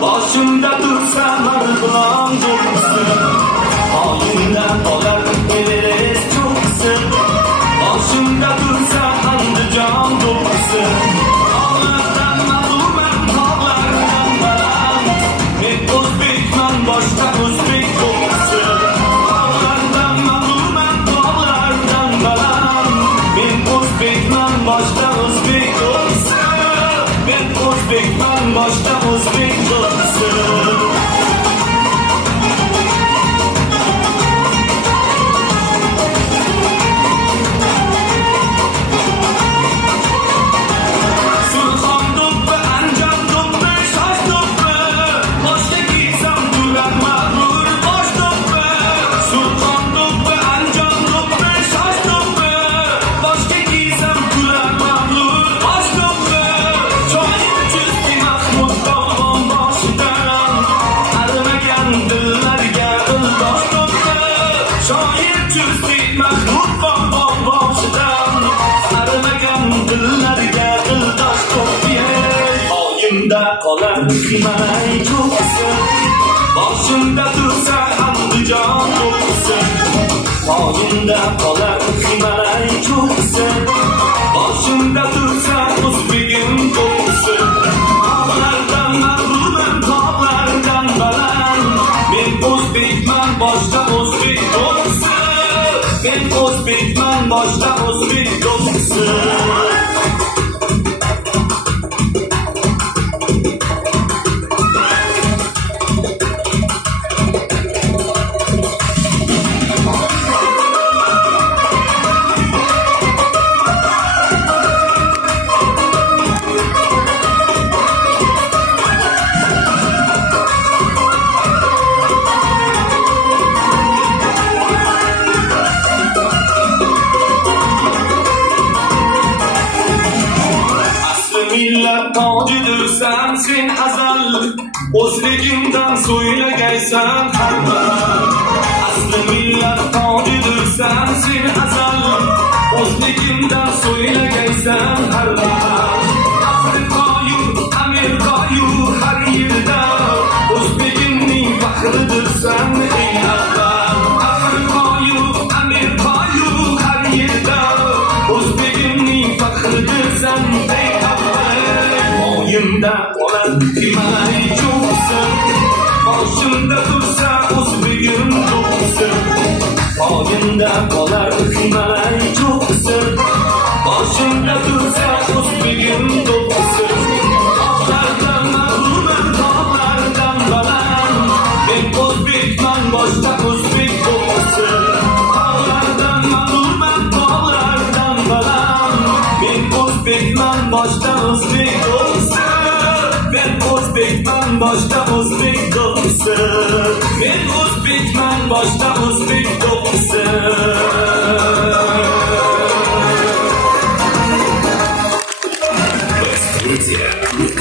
boshimda tursa marg'ilon do'ppisi, oyimdan olar Everest cho'qqisi, boshimda tursa Andijon do'ppisi, tog'lardan mag'lubman, tog'lardan baland, men o'zbekman, boshqa o'zbek do'ppisi, tog'lardan mag'lubman, tog'lardan baland, men o'zbekman, boshqa o'zbek do'ppisi, men o'zbekman, boshqa o'zbek do'ppisi. Qolar Himalay cho'qqisi, boshimda tursa Andijon do'ppisi, oyimda qolar Himalay cho'qqisi, boshimda tursa o'zbegim do'ppisi, tog'lardan mag'lubman, tog'lardan baland, men o'zbekman, boshqa o'zbek do'ppisi, men o'zbekman, boshqa o'zbek do'ppisi. Millat tojidirsan sen azal, o'zligingdan so'ylagaysan har mahal. Asli millat tojidirsan sen azal, o'zligingdan so'ylagaysan har mahal. Afrikoyu, Amerikayu har yerda, o'zbegimning faxridirsan eng avval. Afrikoyu, Amerikayu har yerda, o'zbegimning faxridirsan eng avval. Oyimda qolar Himalay cho'qqisi, boshimda tursa o'zbegim do'ppisi, oyimda qolar Himalay cho'qqisi, boshimda tursa o'zbegim do'ppisi, tog'lardan mag'lubman, tog'lardan baland, men o'zbekman, boshqa o'zbek do'ppisi, tog'lardan mag'lubman, tog'lardan baland, men o'zbekman, boshqa o'zbek do'ppisi, men o'zbekman, boshqa o'zbek do'ppisi, men o'zbekman, boshqa o'zbek